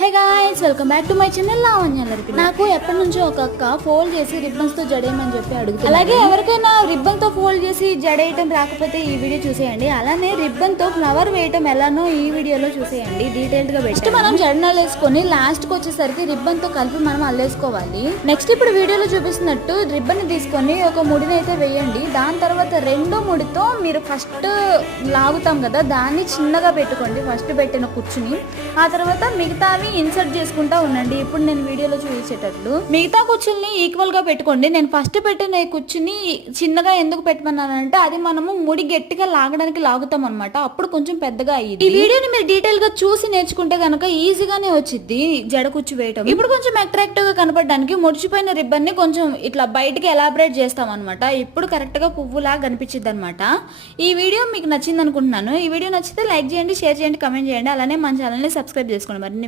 Hey guys, welcome back to my channel Lavanya. నాకు ఎప్పటి నుంచో ఒక అక్క ఫోల్డ్ చేసి రిబ్బన్స్ తో జడేయమని చెప్పి అడుగుతుంది. అలాగే ఎవరికైనా రిబ్బన్ తో ఫోల్డ్ చేసి జడేయటం రాకపోతే ఈ వీడియో చూసేయండి. అలానే రిబ్బన్ తో ఫ్లవర్ వేయటం ఎలానో ఈ వీడియోలో చూసేయండి. డీటెయిల్డ్ గా ఫస్ట్ మనం జడనాలు వేసుకొని లాస్ట్ కి వచ్చేసరికి రిబ్బన్ తో కలిపి మనం అల్లేసుకోవాలి. నెక్స్ట్ ఇప్పుడు వీడియోలో చూపిస్తున్నట్టు రిబ్బన్ తీసుకొని ఒక ముడిని అయితే వేయండి. దాని తర్వాత రెండో ముడితో మీరు ఫస్ట్ లాగుతాం కదా, దాన్ని చిన్నగా పెట్టుకోండి ఫస్ట్ పెట్టిన కుచ్చుని. ఆ తర్వాత మిగతావి ఇన్సర్ట్ చేసుకుంటా ఉండండి. ఇప్పుడు నేను వీడియోలో చూపించేటట్లు మిగతా కుచ్చుల్ని ఈక్వల్ గా పెట్టుకోండి. నేను ఫస్ట్ పెట్టిన కుచ్చుని చిన్నగా ఎందుకు పెట్టమన్నానంటే అది మనము ముడి గట్టిగా లాగడానికి లాగుతాం అనమాట, అప్పుడు కొంచెం పెద్దగా అయ్యింది. ఈ వీడియోని మీరు డీటెయిల్ గా చూసి నేర్చుకుంటే కనుక ఈజీగానే వచ్చింది జడ కుచ్చు వేయటం. ఇప్పుడు కొంచెం అట్రాక్టివ్ గా కనపడడానికి ముడిచిపోయిన రిబ్బన్ ని కొంచెం ఇట్లా బయటికి ఎలాబరేట్ చేస్తాం అనమాట. ఇప్పుడు కరెక్ట్ గా పువ్వులా కనిపించింది అనమాట. ఈ వీడియో మీకు నచ్చింది అనుకుంటున్నాను. ఈ వీడియో నచ్చితే లైక్ చేయండి, షేర్ చేయండి, కమెంట్ చేయండి. అలానే మన ఛానల్ ని సబ్స్క్రైబ్ చేసుకోండి. మరిన్ని